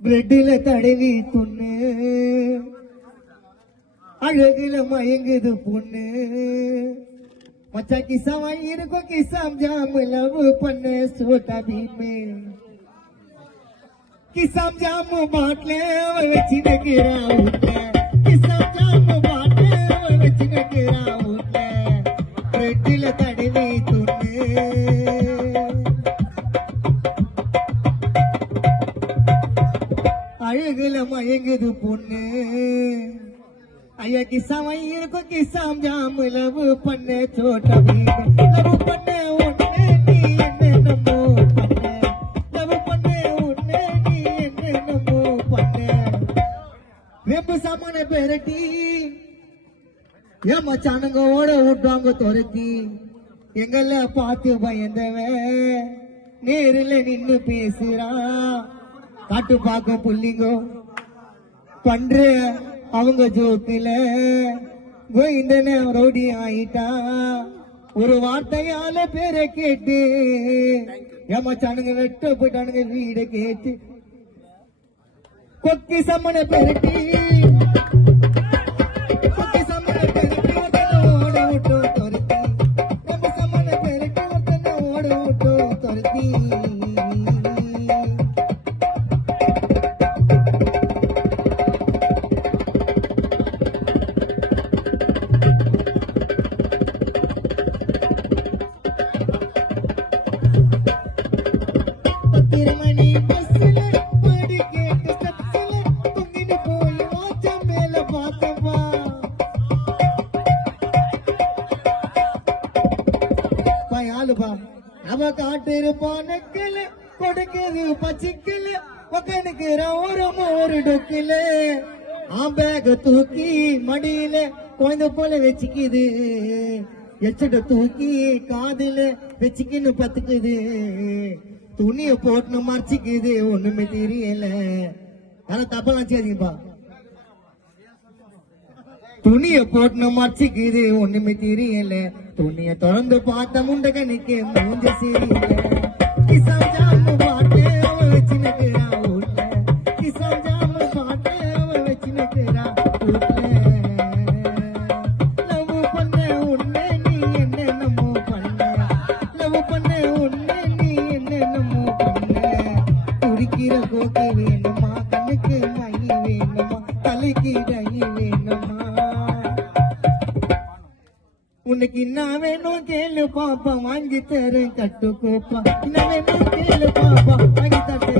பிரெட்டில தடவி துண்ணு அழகுல மயங்குது பொண்ணு மச்சா கிசா வாங்கிருக்கோம் கிசாம் ஜாம் லவ் பண்ண சோட்டா பீமே கிசாம் ஜாம் பாட்டில வச்சு நக்கிறா ஊட்ல கிசாம் ஜாம் பாட்டில வச்சு நக்கிறா ஊட்ல பிரெட்டில தடவி துண்ணு அழகுல மயங்குது பொண்ணு ஐயா கிசா வாங்கிருக்கோம் கிசாம் ஜாம் லவ் பண்ண சோட்டா லவ் பண்ண ஒண்ணு நீ என்னென்னமோ பண்ண லவ் பண்ண ஒண்ணு நீ என்னென்னமோ பண்ண வேப்பு சாமான பெரட்டி ஏன் மச்சானுங்க ஓட விட்டாங்க துரத்தி எங்கள பார்த்து பயந்தவன் நேரில் நின்னு பேசுறான் காட்டு பார்க்க புள்ளிங்கோ பண்ற அவங்க ஜோக்குல கோவிந்தன ரோடி ஆயிட்டா ஒரு வார்த்தையால பேரை கேட்டு ஏமாச்சானுங்க வெட்ட போயிட்டானுங்க வீட கேட்டு கொக்கி சம்மனை பெருட்டி கொக்கி சம்மனை பெருட்டி ஓட விட்டு துரத்தி கொக்கி சம்மனை பெருட்டி ஓட விட்டு துரத்தி திருமணி பஸ்ல படி கேட்டு ஸ்டெப்ஸ்ல தொங்கிட்டு போய் வாச்ச மேல பார்த்தவா பயாலுபா அவ காட்டு இருப்பானக்கல கொடுக்குது பச்சிக்கல உக்கனுக்கு ஒரு டொக்கில ஆம்பேக தூக்கி மடியில குழந்தை போல வச்சுக்குது எச்சட தூக்கி காதுல வச்சுக்கின்னு பத்துக்குது துணிய போட்டு மறைச்சிக்குது ஒண்ணுமே தெரியல ஆனா தப்பெல்லாம் செய்யாதீங்கப்பா துணிய போட்டு மறைச்சிக்குது ஒண்ணுமே தெரியல துணிய திறந்து பார்த்த முண்டகனுக்கு மூஞ்ச சரியில்லை கிசாம் ஜாமு பாட்டு அவன் வச்சு நக்கிறா ஊட்ல கிசாம் ஜாமு பாட்டு அவன் வச்சு நக்கிறா ஊட்ல லவ் பண்ண உன்னை நீ என்னென்னமோ பண்ண லவ் பண்ண உன்னை நீ என்னென்னமோ பண்ண குடிக்கிற கோக்கு வேணுமா கண்ணுக்கு மை வேணுமா தலைக்கு டை வேணுமா உனக்கு என்ன வேணும் கேளு பாப்பா வாங்கி தரேன் கட்டு கோப்பா என்ன வேணும் கேளு பாப்பா வாங்கி தரேன்